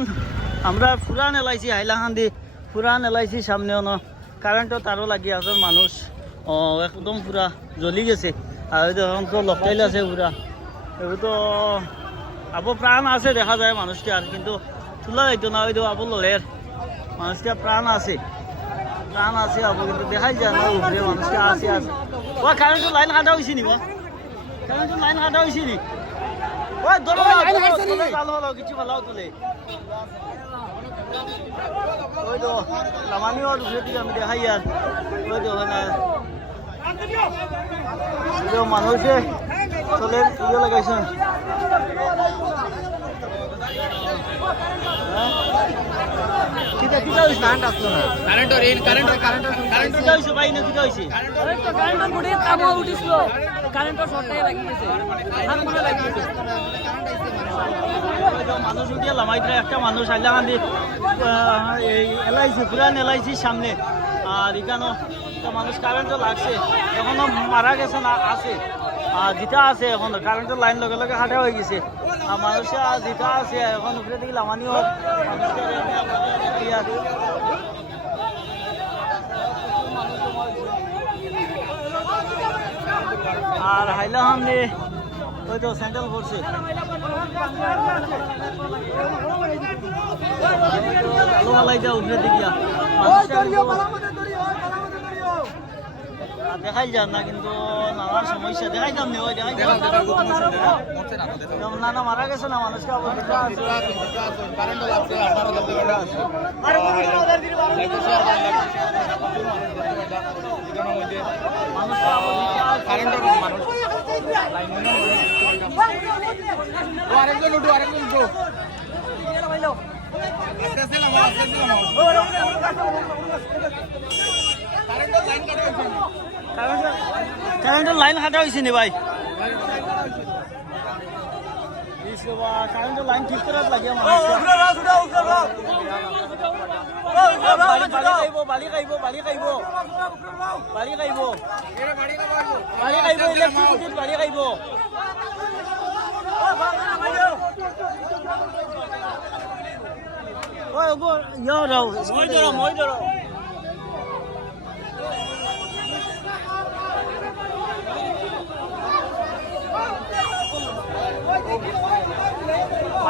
এখন আমরা পুরান এলাইছি হাইলাকান্দি, পুরান এলাইছি সামনে অন কারেন্টও তারও লাগি আছে মানুষ। ও একদম পুরা জ্বলি গেছে। আর এখন তো লকটাইল আছে পুরা এবার তো আবো প্রাণ আছে দেখা যায় মানুষটা আর কিন্তু তোলা যাইতো না ওই তো আবো লড়ের মানুষটা প্রাণ আছে। প্রাণ আছে আবো, কিন্তু দেখাই যায় না উপরে আছে আছে। ও কারেন্টের লাইন কাটা হয়েছে নি কারেন্টের লাইন কাটা হয়েছে নি? মানুষে চলে ইয়ে লাগাইছে। হ্যাঁ? কারেন্ট রেন কারেন্ট কারেন্ট কারেন্ট কিটা হইছে ভাই না কিটা হইছে কারেন্টৰ কাৰেণ্টৰ গুটি কাম উঠিছিল কাৰেণ্টৰ চৰ্টাই লাগি গৈছে হাত মানে লাগি গৈছে মানুষ উঠিয়ে লামাইতে একটা মানুষ হাইলাকান্দি এই এলআইসি পুরান এলআইসির সামনে আর এখানেও একটা মানুষ কারেন্টও লাগছে এখনও মারা গেছে না আছে আর যেটা আছে এখন কারেন্টের লাইন লগে লগে হাঁটা হয়ে গেছে। আর আর যেটা আছে এখন উপরে দিকে মানুষকে ইয়ার আর হাইলাকান্দি ওই তো স্যান্ডেল পড়ছে আলো মালাই যা উপরে দিকিয়া দেখাই যান না কিন্তু নানার সমস্যা। দেখাই যান ওই দেখাই যান। না না। মারা গেছে না মানুষকে আরেকজন উঠো আরেকজন উঠো। আস্তে আস্তে নামো আস্তে আস্তে নামো কারেন্টের লাইন কাটা হয়েছে কারেন্টের লাইন কাটা হয়েছে নি ভাই কারেন্টের লাইন ঠিক করে লাগে বালি বালি খাইব বালি খাইব বালি খাইব বালি খাইব বাড়ি বালি খাইব ইলেকট্রিসিটিত বালি খাইব ওই ওগো ইয়া রাও মই ধরো মই ধরো মারা গেছে মনে করে এখন না হ্যাঁ এই বললে মাথা পাঠিয়ে দিবো। ও গিয়া মনে করে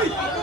মানুষটা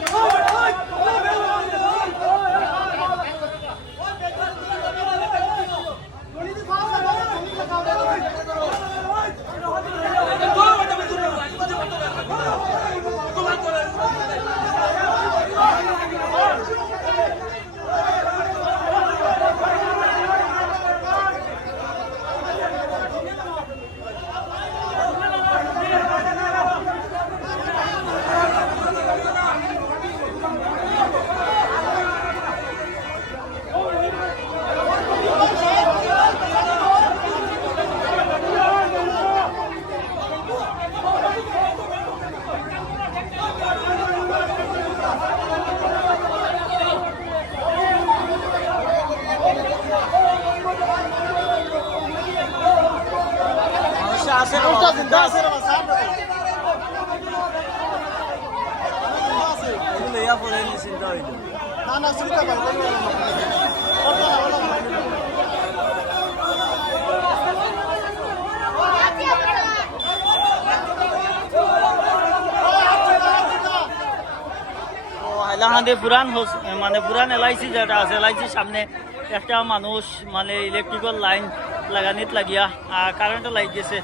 হাইলাকান্দি পুরান মানে পুরান এলআইসি যেটা আছে এলআইসির সামনে একটা মানুষ মানে ইলেকট্রিক্যাল লাইন লাগানিত লাগিয়া কারেন্টও লাগি গেছে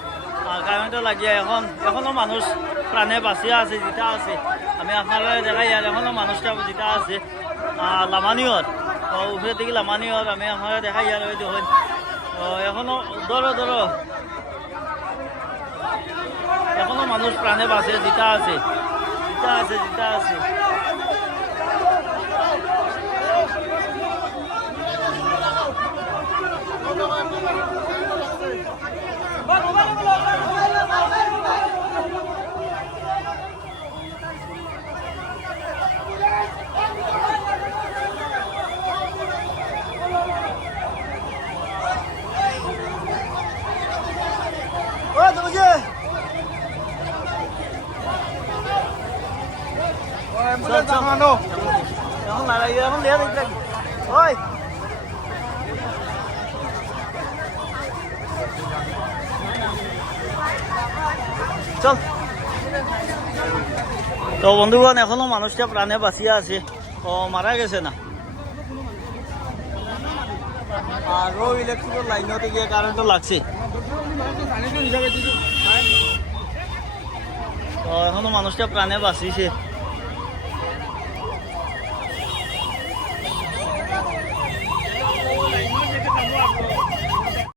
কারেন্টও লাগিয়া এখন এখনও মানুষ প্রাণে বাঁচিয়া আছে যেটা আছে। আমি আপনারা দেখাই আর এখনও মানুষটা যেটা আছে। লামানিয়র উপরে থেকে লামানিয়র আমি আপনারা দেখাই আর ওই দেখুন। এখনও ধরো ধরো এখনও মানুষ প্রাণে বাঁচে যেটা আছে। যেটা আছে যেটা আছে ও তুমি এখন লাগাই এখন লিয়া দেখি লাগি ওই। চল। তো বন্ধুগণ, এখনও মানুষটা প্রাণে বাঁচিয়া আছে। ও মারা গেছে না? আরও ইলেকট্রিকের লাইনতে গিয়ে কারেন্টও লাগছে। এখনও মানুষটা প্রাণে বাঁচিছে।